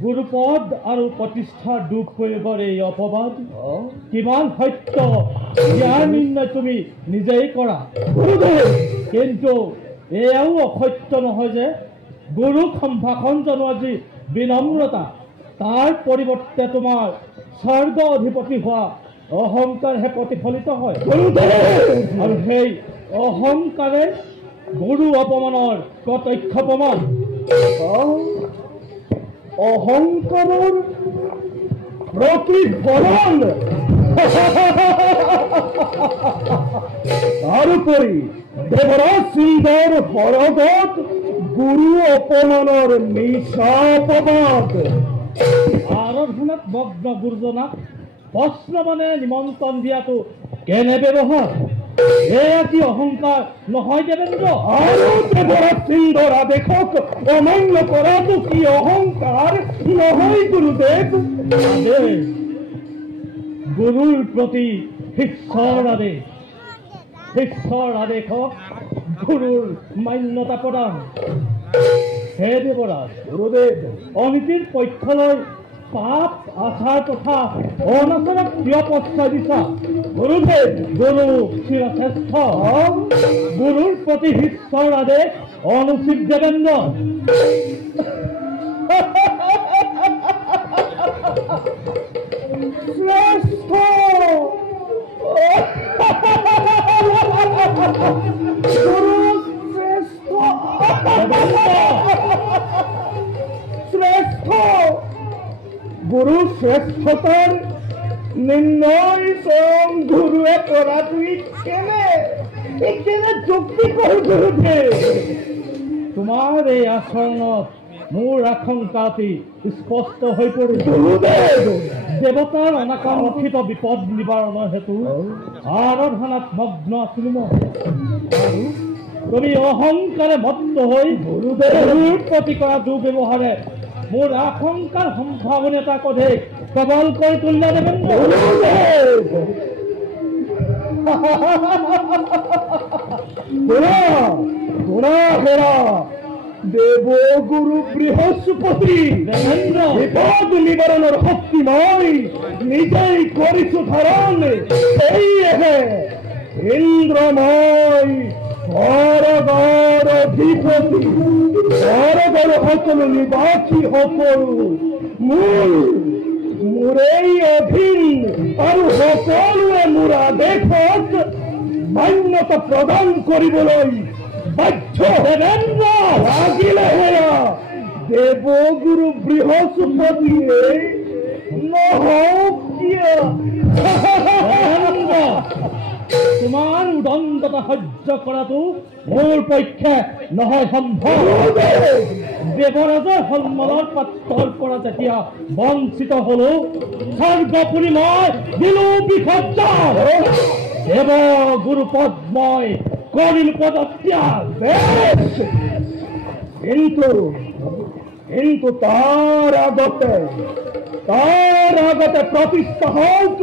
গুৰুপদ আৰু প্ৰতিষ্ঠা দুখ কৰিবৰ এই অপবাদ কিমান সত্য ইয়াৰ নিৰ্ণয় তুমি নিজেই কৰা কিন্তু এয়াও অসত্য নহয় যে গুৰুক সম্ভাষণ জনোৱা যি বিনম্ৰতা তাৰ পৰিৱৰ্তে তোমাৰ স্বৰ্গ অধিপতি হোৱা অহংকাৰহে প্ৰতিফলিত হয় আৰু সেই অহংকাৰে গুৰু অপমানৰ প্ৰত্যক্ষ প্ৰমাণ অহংকাৰৰ প্ৰতিফলন তাৰোপৰি দেৱৰাজ সিংহৰ হৰগত গুৰু অপমানৰ মিছা অপবাদ আৰাধনাত মগ্ন গুৰুজনাক প্ৰশ্ন মানে নিমন্ত্ৰণ দিয়াটো কেনে ব্যৱহাৰ এয়া কি অহংকাৰ নহয় দেৱেন্দ্ৰ আৰু দেৱৰাজ সিংহৰ আদেশক অমান্য কৰাটো কি অহংকাৰ নহয় গুৰুদেৱ গুৰুৰ প্ৰতি শিষ্যৰ আদেশক গুৰুৰ মান্যতা প্ৰদান হে দেৱৰাজ গুৰুদেৱ অনীতিৰ পক্ষলৈ পাপ আচাৰ তথা অনাচাৰক কিয় প্ৰশ্ৰয় দিছা গুৰুদেৱ গুৰু চিৰশ্ৰেষ্ঠ গুৰুৰ প্ৰতি শিষ্যৰ আদেশ অনুচিত দেৱেন্দ্ৰ শ্ৰেষ্ঠ গুৰু শ্ৰেষ্ঠ গুৰু শ্ৰেষ্ঠতাৰ নিৰ্ণয় স্বয়ং গুৰুৱে কৰাটো কেনে যুক্তি কৰো গুৰুদেৱ তোমাৰ এই আচৰণত মোৰ আশংকা অতি স্পষ্ট হৈ পৰিছে। দেৱতাৰ অনাকাংক্ষিত বিপদ নিবাৰণৰ হেতু আৰাধনাত মগ্ন আছিলো মই, আৰু তুমি অহংকাৰে মত্ত হৈ গুৰুৰ প্ৰতি কৰা দুৰ্ব্যৱহাৰে মোৰ আশংকাৰ সম্ভাৱনীয়তাক অধিক প্ৰবল কৰি তুলিলে দেৱেন্দ্ৰ। দেৱগুৰু বৃহস্পতি বিপদ নিবাৰণৰ শক্তি মই নিজেই কৰিছো ধাৰণ। সেয়েহে ইন্দ্ৰময় স্বৰ্গৰ অধিপতি, স্বৰ্গৰ সকলো নিবাসী সকলো মোৰেই অধীন, আৰু সকলোৱে মোৰ আদেশত মান্যতা প্ৰদান কৰিবলৈ বাধ্য। লাগিলে হেয়া দেৱগুৰু বৃহস্পতিয়ে নহওক কিয়। তোমাৰ উদণ্ডতা সহ্য কৰাটো মোৰ পক্ষে নহয় সম্ভৱ। দেৱৰাজৰ সন্মানৰ পাত্ৰৰ পৰা যেতিয়া বঞ্চিত হলো, স্বৰ্গপুৰী মই দিলো বিসৰ্জন। দেৱগুৰু পদ মই কৰিলো পদত্যাগ। কিন্তু তাৰ আগতে প্ৰতিষ্ঠা হওক